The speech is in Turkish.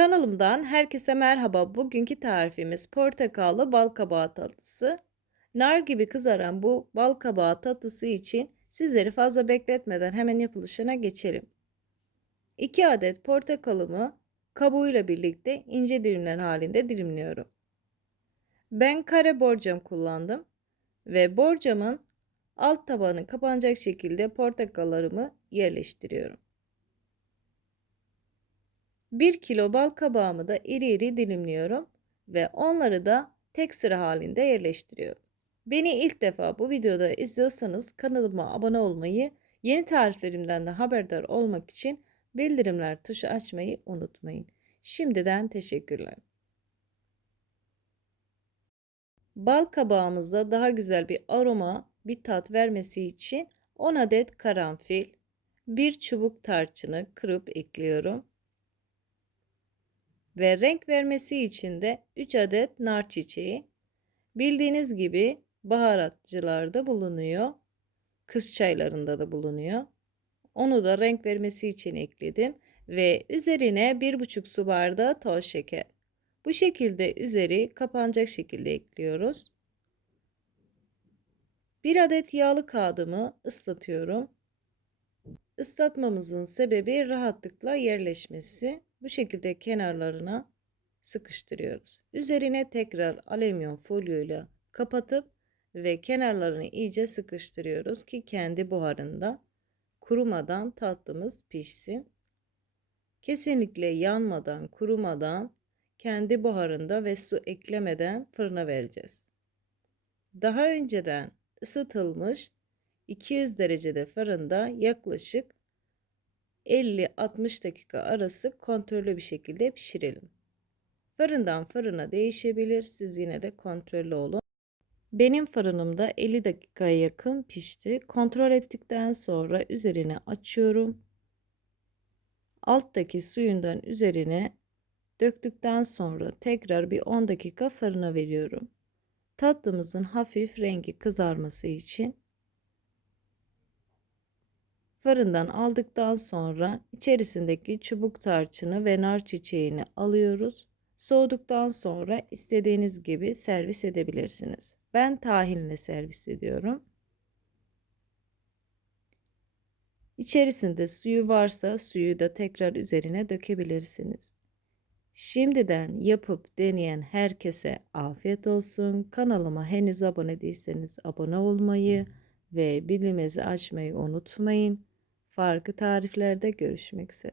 Kanalımdan herkese merhaba. Bugünkü tarifimiz portakallı bal kabağı tatlısı. Nar gibi kızaran bu bal kabağı tatlısı için sizleri fazla bekletmeden hemen yapılışına geçelim. 2 adet portakalımı kabuğuyla birlikte ince dilimler halinde dilimliyorum. Ben kare borcam kullandım ve borcamın alt tabanı kapanacak şekilde portakallarımı yerleştiriyorum. 1 kilo bal kabağımı da iri iri dilimliyorum ve onları da tek sıra halinde yerleştiriyorum. Beni ilk defa bu videoda izliyorsanız kanalıma abone olmayı, yeni tariflerimden de haberdar olmak için bildirimler tuşu açmayı unutmayın. Şimdiden teşekkürler. Bal kabağımızda daha güzel bir aroma, bir tat vermesi için 10 adet karanfil, 1 çubuk tarçını kırıp ekliyorum ve renk vermesi için de 3 adet nar çiçeği. Bildiğiniz gibi baharatçılarda bulunuyor. Kız çaylarında da bulunuyor. Onu da renk vermesi için ekledim ve üzerine 1,5 su bardağı toz şeker. Bu şekilde üzeri kapanacak şekilde ekliyoruz. Bir adet yağlı kağıdımı ıslatıyorum. Islatmamızın sebebi rahatlıkla yerleşmesi. Bu şekilde kenarlarına sıkıştırıyoruz. Üzerine tekrar alüminyum folyoyla kapatıp ve kenarlarını iyice sıkıştırıyoruz ki kendi buharında kurumadan tatlımız pişsin. Kesinlikle yanmadan, kurumadan kendi buharında ve su eklemeden fırına vereceğiz. Daha önceden ısıtılmış 200 derecede fırında yaklaşık 50-60 dakika arası kontrollü bir şekilde pişirelim. Fırından fırına değişebilir. Siz yine de kontrollü olun. Benim fırınımda 50 dakikaya yakın pişti. Kontrol ettikten sonra üzerine açıyorum. Alttaki suyundan üzerine döktükten sonra tekrar bir 10 dakika fırına veriyorum. Tatlımızın hafif rengi kızarması için Fırından aldıktan sonra içerisindeki çubuk tarçını ve nar çiçeğini alıyoruz. Soğuduktan sonra istediğiniz gibi servis edebilirsiniz. Ben tahinle servis ediyorum. İçerisinde suyu varsa suyu da tekrar üzerine dökebilirsiniz. Şimdiden yapıp deneyen herkese afiyet olsun. Kanalıma henüz abone değilseniz abone olmayı ve bilimizi açmayı unutmayın. Farklı tariflerde görüşmek üzere.